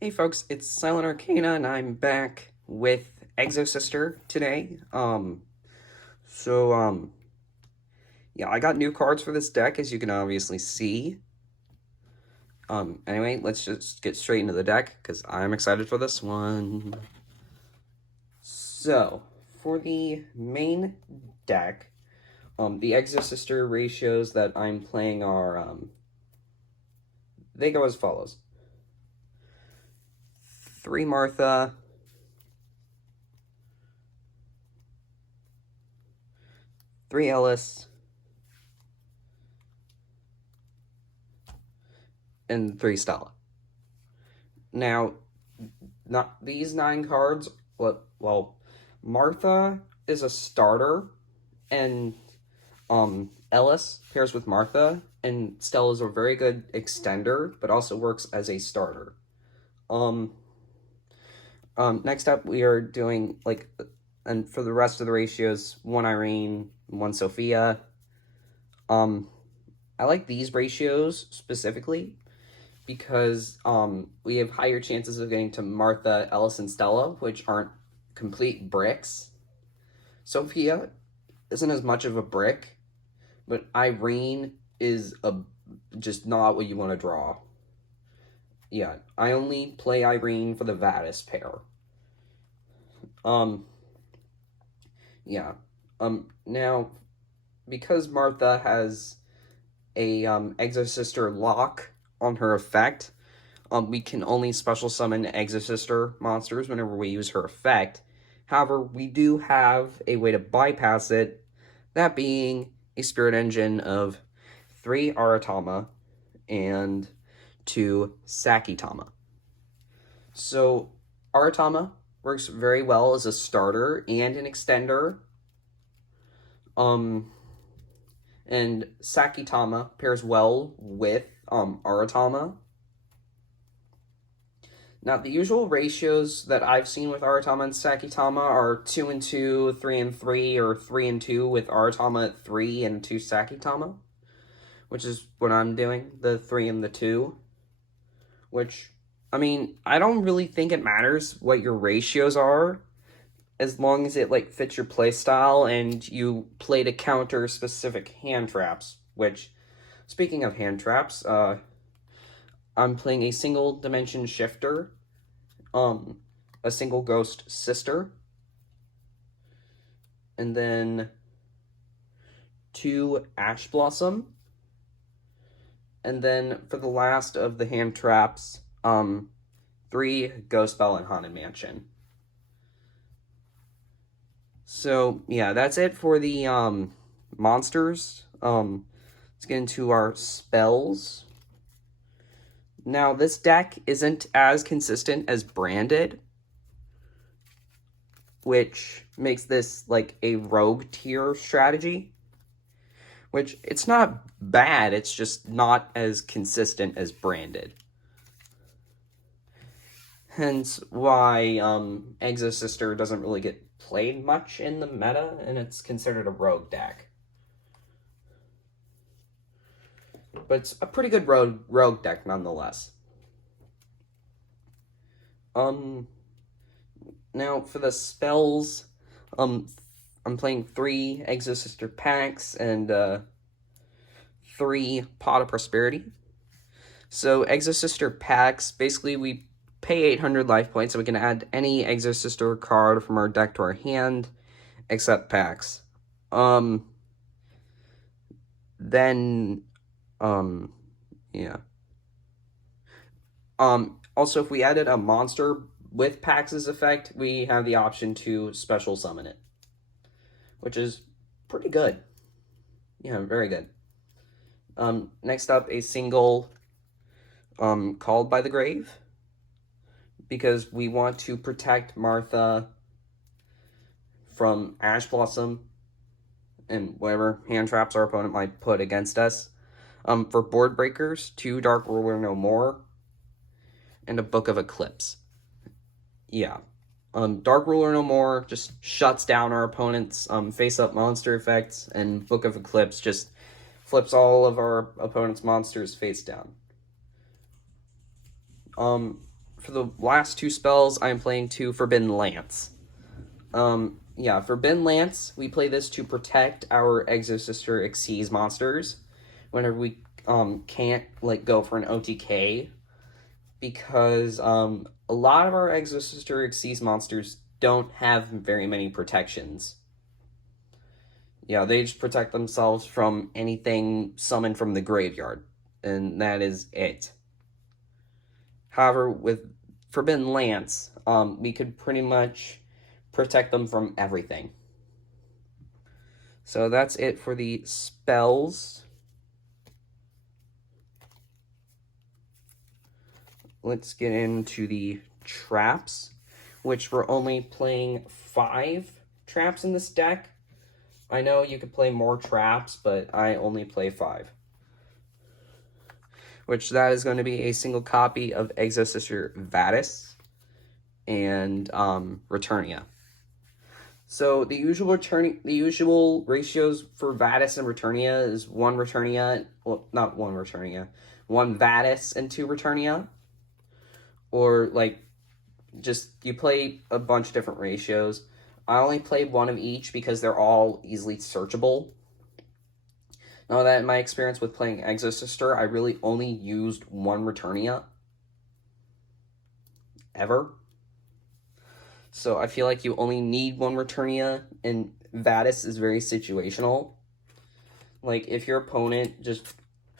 Hey folks, it's Silent Arcana and I'm back with Exosister today. So yeah, I got new cards for this deck as you can obviously see. Anyway, let's just get straight into the deck because I'm excited for this one. So, for the main deck, the Exosister ratios that I'm playing are, they go as follows. 3 Martha, 3 Ellis, and 3 Stella. Now, not these 9 cards, well, Martha is a starter, and Ellis pairs with Martha, and Stella's a very good extender, but also works as a starter. Next up, we are doing, and for the rest of the ratios, 1 Irene, 1 Sophia. I like these ratios specifically because we have higher chances of getting to Martha, Ellis, and Stella, which aren't complete bricks. Sophia isn't as much of a brick, but Irene is just not what you want to draw. Yeah, I only play Irene for the Vadis pair. Yeah. Now, because Martha has a Exosister lock on her effect, we can only special summon Exosister monsters whenever we use her effect. However, we do have a way to bypass it, that being a Spirit Engine of 3 Aratama and 2 Sakitama. So, Aratama works very well as a starter and an extender. And Sakitama pairs well with Aratama. Now, the usual ratios that I've seen with Aratama and Sakitama are 2 and 2, 3 and 3, or 3 and 2 with Aratama at 3 and 2 Sakitama, which is what I'm doing, the 3 and the 2. Which, I mean, I don't really think it matters what your ratios are, as long as it fits your playstyle and you play to counter specific hand traps. Which, speaking of hand traps, I'm playing a single dimension shifter, a single ghost sister, and then 2 ash blossom, and then for the last of the hand traps, 3 ghost bell and haunted mansion. So yeah, that's it for the monsters. Let's get into our spells. Now, this deck isn't as consistent as Branded, which makes this a rogue tier strategy. Which, it's not bad, it's just not as consistent as Branded. Hence why Exosister doesn't really get played much in the meta, and it's considered a rogue deck. But it's a pretty good rogue deck nonetheless. Now for the spells, I'm playing 3 Exosister packs and 3 Pot of Prosperity. So Exosister packs, basically we pay 800 life points and we can add any Exosister card from our deck to our hand, except packs. Yeah. Also, if we added a monster with Pax's effect, we have the option to special summon it, which is pretty good. Yeah, very good. Next up, a single Called by the Grave, because we want to protect Martha from Ash Blossom and whatever hand traps our opponent might put against us. For board breakers, 2 Dark Ruler No More, and a Book of Eclipse. Yeah. Dark Ruler No More just shuts down our opponent's face-up monster effects, and Book of Eclipse just flips all of our opponent's monsters face down. For for the last two spells, I'm playing 2 Forbidden Lance. Yeah, Forbidden Lance, we play this to protect our Exosister Xyz monsters whenever we can't like go for an OTK, because a lot of our Exosister Xyz monsters don't have very many protections. Yeah, they just protect themselves from anything summoned from the graveyard, and that is it. However, with Forbidden Lance, we could pretty much protect them from everything. So that's it for the spells. Let's get into the traps, which we're only playing 5 traps in this deck. I know you could play more traps, but I only play 5. Which that is going to be a single copy of Exosister Vadis and Returnia. So the usual ratios for Vadis and Returnia is 1 Returnia, well, not 1 Returnia, 1 Vadis and 2 Returnia. Or like just you play a bunch of different ratios. I only played 1 of each because they're all easily searchable. Now that in my experience with playing Exosister, I really only used 1 Returnia ever. So I feel like you only need 1 Returnia, and Vadis is very situational. Like, if your opponent just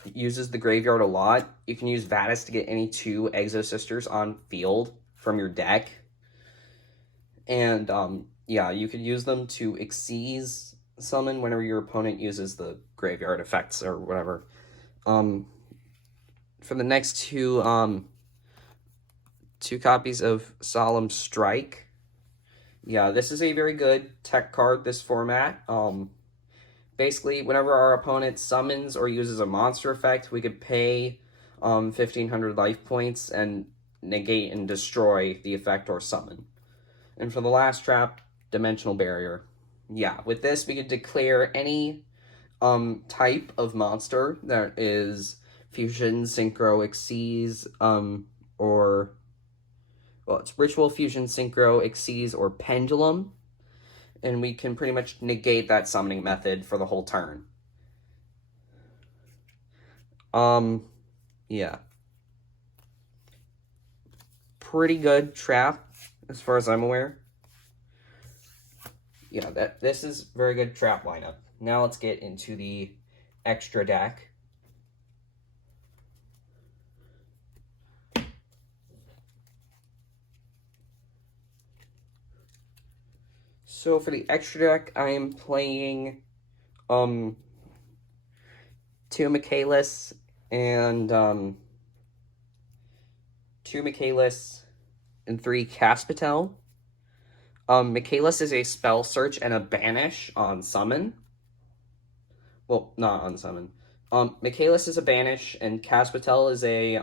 uses the graveyard a lot, you can use Vadis to get any 2 Exosisters on field from your deck. And, yeah, you could use them to Xyz summon whenever your opponent uses the graveyard effects or whatever. For the next 2 copies of Solemn Strike. Yeah, this is a very good tech card, this format. Basically, whenever our opponent summons or uses a monster effect, we could pay 1,500 life points and negate and destroy the effect or summon. And for the last trap, Dimensional Barrier. Yeah, with this, we could declare any type of monster that is Fusion, Synchro, Xyz, or... well, it's Ritual, Fusion, Synchro, Xyz, or Pendulum. And we can pretty much negate that summoning method for the whole turn. Yeah. Pretty good trap, as far as I'm aware. Yeah, this is very good trap lineup. Now let's get into the extra deck. So for the extra deck, I am playing 2 Michaelis and 2 Michaelis and 3 Caspitel. Michaelis is a spell search and a banish on summon. Well, not on summon. Michaelis is a banish, and Caspitel is a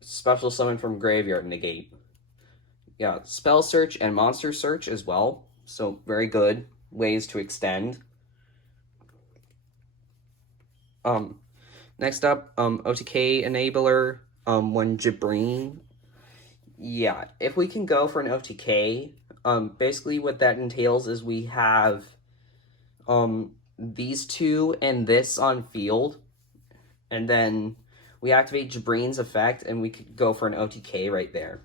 special summon from graveyard negate. Yeah, spell search and monster search as well. So very good ways to extend. Next up, OTK enabler, 1 Jabreen. Yeah, if we can go for an OTK, basically what that entails is we have these 2 and this on field, and then we activate Jabreen's effect, and we could go for an OTK right there.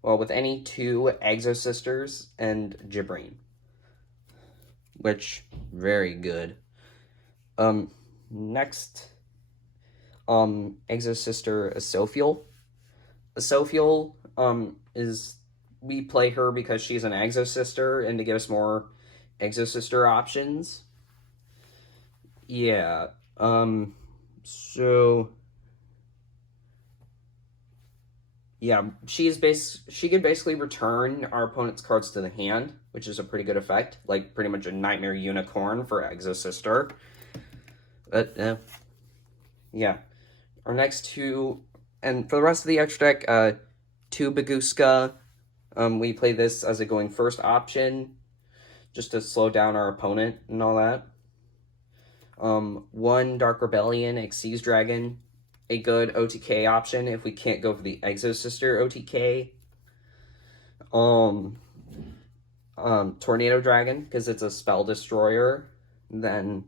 Well, with any 2 Exosisters and Jabreen. Which, very good. Next, Exosister Asophiel. Asophiel, we play her because she's an Exosister, and to give us more Exosister options. Yeah, so... yeah, she can basically return our opponent's cards to the hand, which is a pretty good effect. Like, pretty much a Nightmare Unicorn for Exosister. But, yeah. Our next 2... and for the rest of the extra deck, 2 Baguska. We play this as a going first option, just to slow down our opponent and all that. 1 Dark Rebellion, Xyz Dragon. a good OTK option if we can't go for the Exosister OTK. Tornado Dragon, because it's a spell destroyer. Then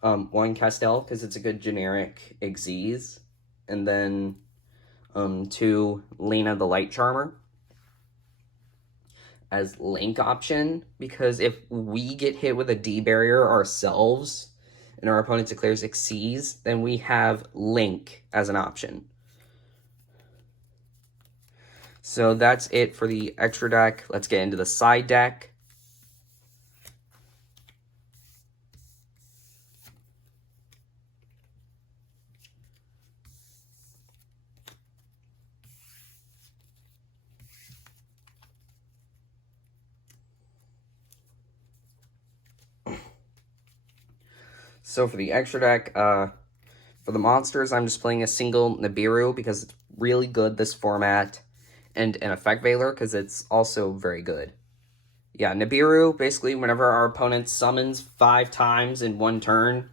one Castell, because it's a good generic Xyz. And then 2 Lena the Light Charmer as link option, because if we get hit with a D barrier ourselves and our opponent declares Xyz, then we have link as an option. So that's it for the extra deck. Let's get into the side deck. So for the extra deck, for the monsters, I'm just playing a single Nibiru because it's really good this format, and an Effect Veiler because it's also very good. Yeah, Nibiru, basically whenever our opponent summons 5 times in one turn,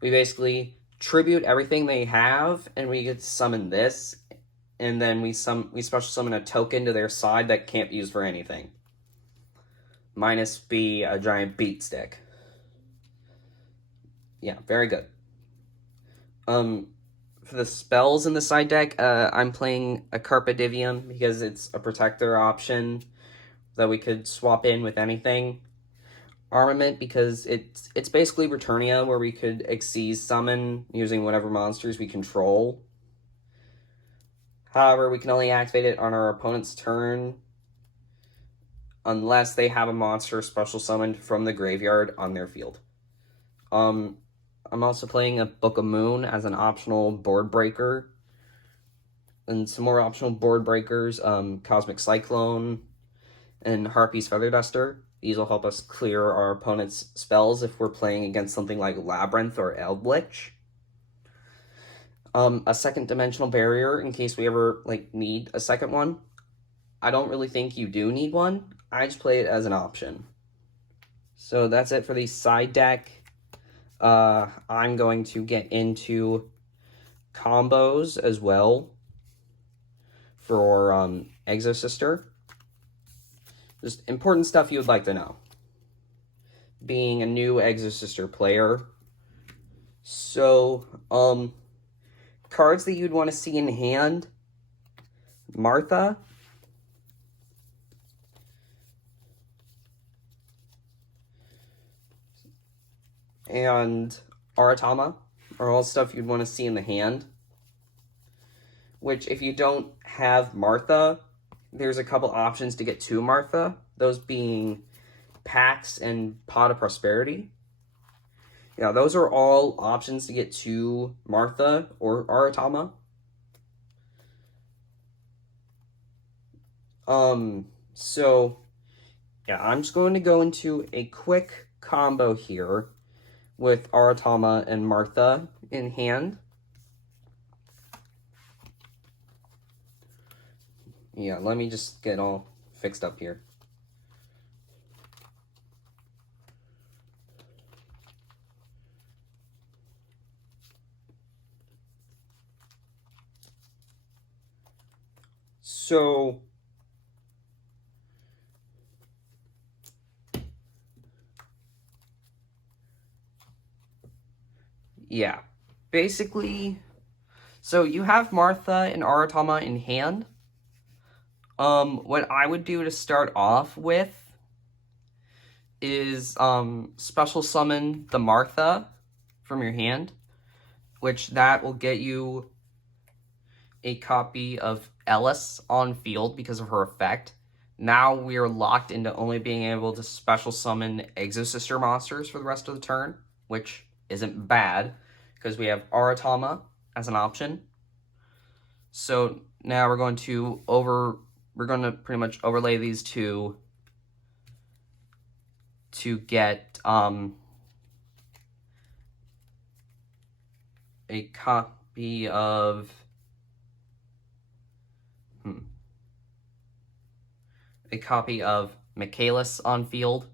we basically tribute everything they have, and we get to summon this, and then we special summon a token to their side that can't be used for anything. Minus be a giant beat stick. Yeah, very good. For the spells in the side deck, I'm playing a Carpe Diem because it's a protector option that we could swap in with anything. Armament because it's basically Returnia, where we could Xyz summon using whatever monsters we control. However, we can only activate it on our opponent's turn unless they have a monster special summoned from the graveyard on their field. I'm also playing a Book of Moon as an optional board breaker. And some more optional board breakers, Cosmic Cyclone and Harpy's Feather Duster. These will help us clear our opponent's spells if we're playing against something like Labyrinth or Eldritch. A second dimensional barrier in case we ever need a second one. I don't really think you do need one. I just play it as an option. So that's it for the side deck. I'm going to get into combos as well for Exosister. Just important stuff you would like to know, being a new Exosister player. So, cards that you'd want to see in hand: Martha, and Aratama are all stuff you'd want to see in the hand. Which, if you don't have Martha, there's a couple options to get to Martha. Those being Pax and Pot of Prosperity. Yeah, those are all options to get to Martha or Aratama. So, yeah, I'm just going to go into a quick combo here with Aratama and Martha in hand. Yeah, let me just get all fixed up here. So, yeah, basically, so you have Martha and Aratama in hand. What I would do to start off with is special summon the Martha from your hand, which that will get you a copy of Ellis on field because of her effect. Now we are locked into only being able to special summon Exosister monsters for the rest of the turn, which isn't bad because we have Aratama as an option. So now we're going to pretty much overlay these two to get a copy of Michaelis on field.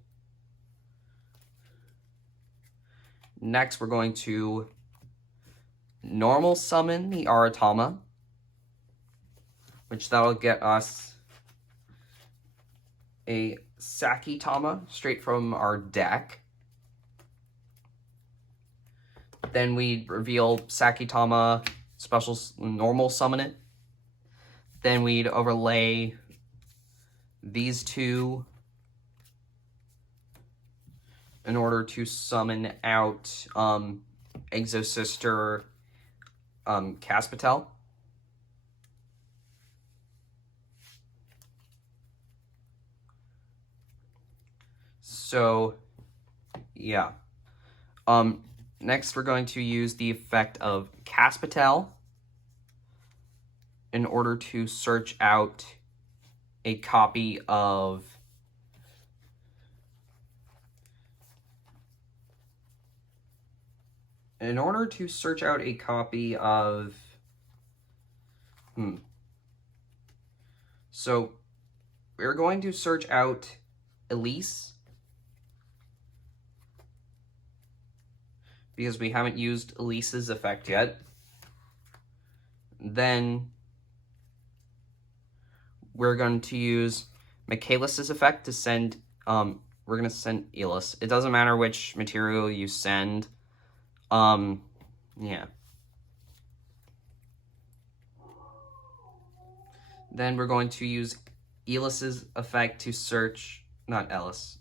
Next, we're going to normal summon the Aratama, which that'll get us a Sakitama straight from our deck. Then we'd reveal Sakitama, special normal summon it. Then we'd overlay these two in order to summon out Exosister Caspatel. So, yeah. Next, we're going to use the effect of Caspatel in order to search out a copy of So, we're going to search out Elise, because we haven't used Elise's effect yet. Then we're going to use Michaelis's effect to send, we're going to send Elise. It doesn't matter which material you send. Yeah. Then we're going to use Ellis's effect to search, Ellis's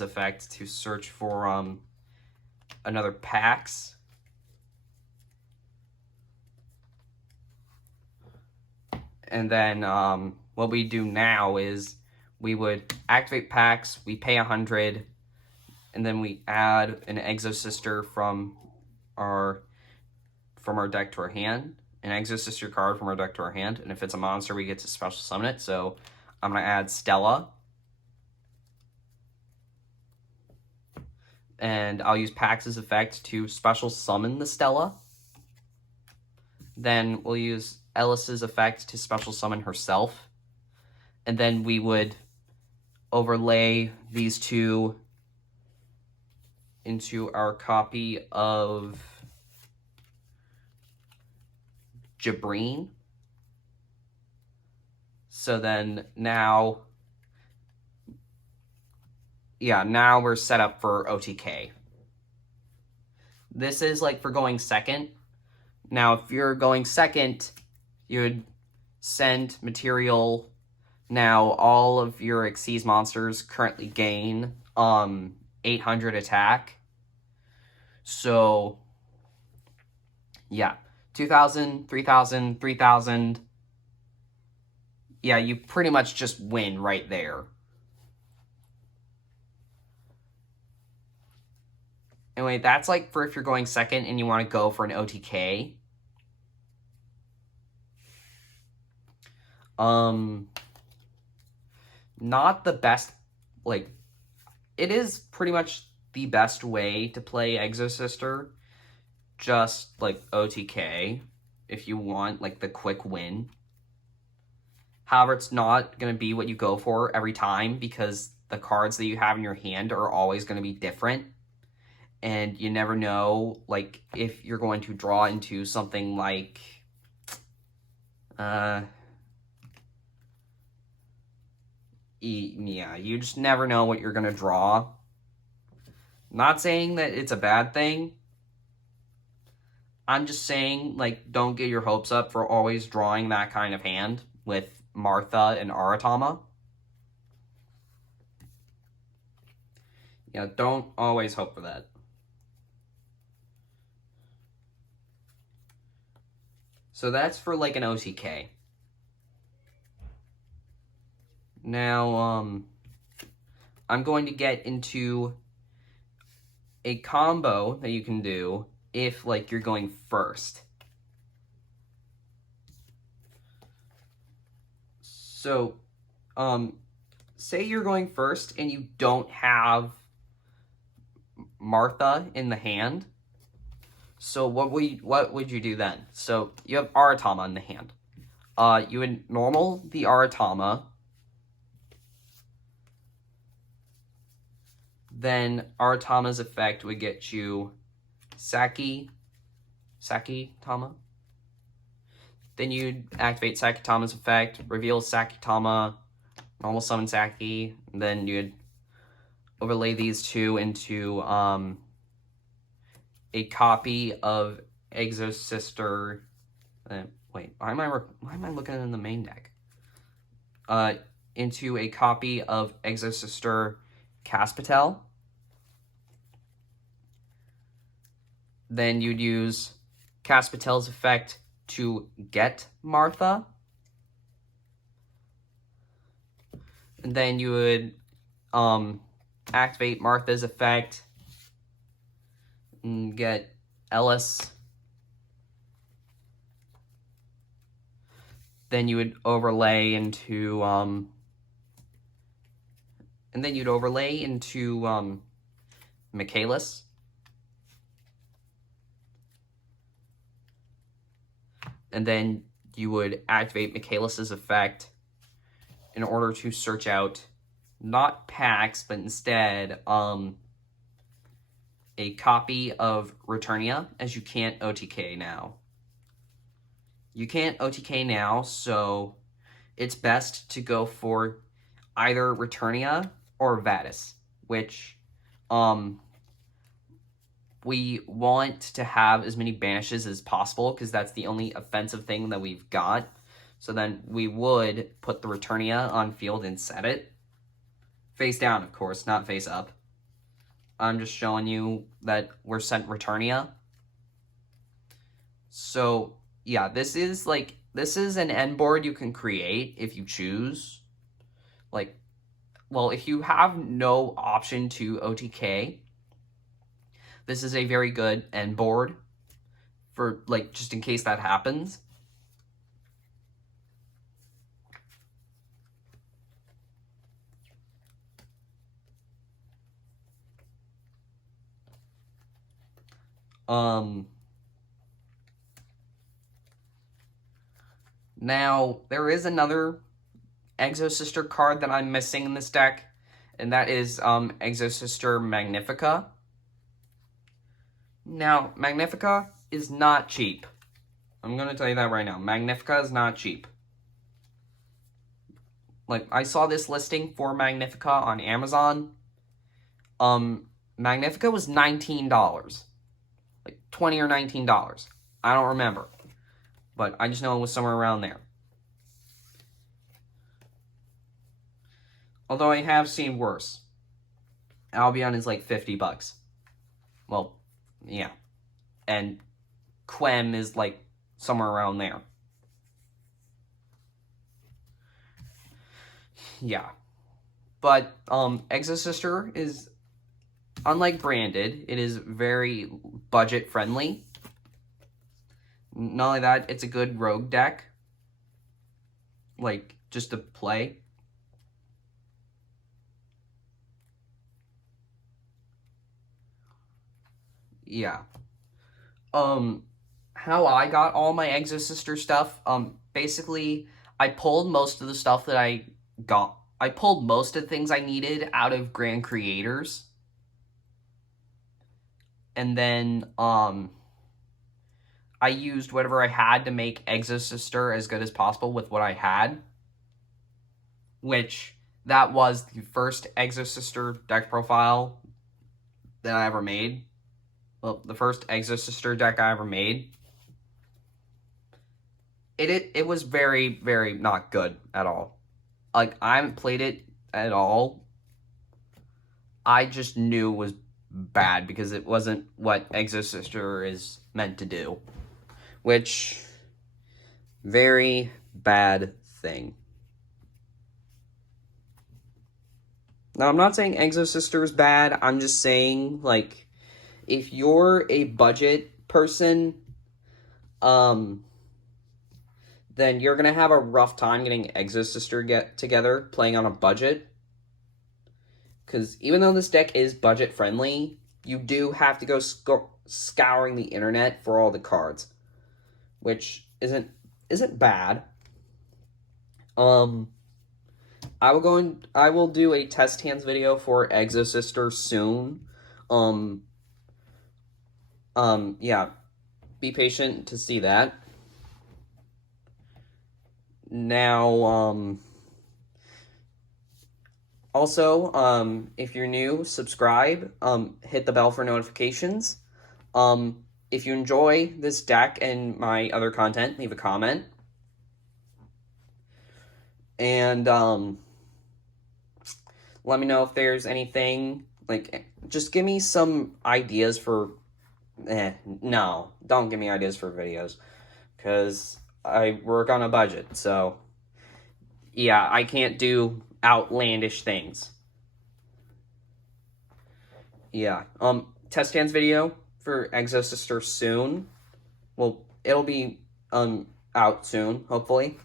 effect to search for, another Pax. And then what we do now is we would activate Pax, we pay 100, and then we add an Exosister from our deck to our hand, an Exosister card from our deck to our hand, and if it's a monster, we get to special summon it. So I'm going to add Stella. And I'll use Pax's effect to special summon the Stella. Then we'll use Ellis's effect to special summon herself. And then we would overlay these two into our copy of Jabreen. So then now we're set up for OTK. This is like for going second. Now, if you're going second, you would send material. Now, all of your Xyz monsters currently gain 800 attack. So, yeah. 2,000, 3,000, 3,000. Yeah, you pretty much just win right there. Anyway, that's like for if you're going second and you want to go for an OTK. Not the best, like, it is pretty much the best way to play Exosister. Just, like, OTK, if you want, like, the quick win. However, it's not going to be what you go for every time, because the cards that you have in your hand are always going to be different. And you never know, like, if you're going to draw into something like, yeah, you just never know what you're going to draw. Not saying that it's a bad thing. I'm just saying, like, don't get your hopes up for always drawing that kind of hand with Martha and Aratama. Yeah, don't always hope for that. So that's for, like, an OTK. Now, I'm going to get into a combo that you can do if, like, you're going first. So, say you're going first and you don't have Martha in the hand. So what would you do then? So you have Aratama in the hand. You would normal the Aratama. Then Aratama's effect would get you Saki, Sakitama. Then you'd activate Sakitama's effect, reveal Sakitama, normal summon Saki, and then you'd overlay these two into a copy of Exosister. Wait, why am I looking in the main deck? Into a copy of Exosister Caspitel. Then you'd use Caspitel's effect to get Martha. And then you would activate Martha's effect and get Ellis. Then you would overlay into Michaelis. And then you would activate Michaelis's effect in order to search out not packs, but instead a copy of Returnia, as you can't OTK now. You can't OTK now, so it's best to go for either Returnia or Vadis, which we want to have as many banishes as possible because that's the only offensive thing that we've got. So then we would put the Returnia on field and set it. Face down, of course, not face up. I'm just showing you that we're sent Returnia. So, yeah, this is an end board you can create if you choose. Well, if you have no option to OTK, this is a very good end board for, just in case that happens. Now, there is another Exosister card that I'm missing in this deck, and that is Exosister Magnifica. Now, Magnifica is not cheap. I'm going to tell you that right now. Magnifica is not cheap. I saw this listing for Magnifica on Amazon. Magnifica was $19. $20 or $19. I don't remember. But I just know it was somewhere around there. Although I have seen worse. Albion is $50. Well, yeah. And Quem is somewhere around there. Yeah. But Exosister is, unlike Branded, it is very budget friendly. Not only that, it's a good rogue deck. Just to play. Yeah. How I got all my Exosister stuff, basically, I pulled most of the stuff that I got. I pulled most of the things I needed out of Grand Creators. And then, I used whatever I had to make Exosister as good as possible with what I had. Which, that was the first Exosister deck profile that I ever made. Well, the first Exosister deck I ever made. It was very, very not good at all. I haven't played it at all. I just knew it was bad because it wasn't what Exosister is meant to do. Which, very bad thing. Now, I'm not saying Exosister is bad. I'm just saying, if you're a budget person, then you're going to have a rough time getting Exosister together, playing on a budget. Because even though this deck is budget friendly, you do have to go scouring the internet for all the cards. Which isn't bad. I will do a test hands video for Exosister soon. Yeah. be patient to see that. Now, also, if you're new, subscribe, hit the bell for notifications. If you enjoy this deck and my other content, leave a comment. And, let me know if there's anything, like, just give me some ideas for, no, don't give me ideas for videos, because I work on a budget, so, yeah, I can't do outlandish things. Yeah, test stands video for Exosister soon. Well, it'll be, out soon, hopefully.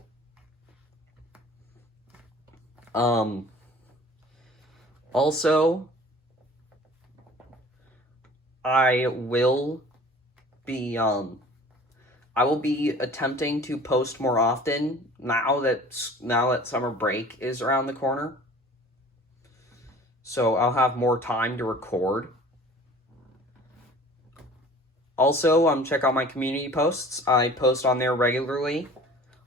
Also, I will be attempting to post more often now that summer break is around the corner. So I'll have more time to record. Also, check out my community posts. I post on there regularly.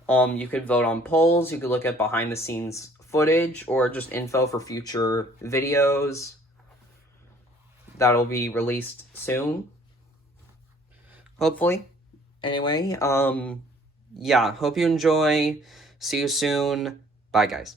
You could vote on polls, you could look at behind the scenes footage, or just info for future videos that'll be released soon. Hopefully. Anyway, yeah, hope you enjoy. See you soon. Bye, guys.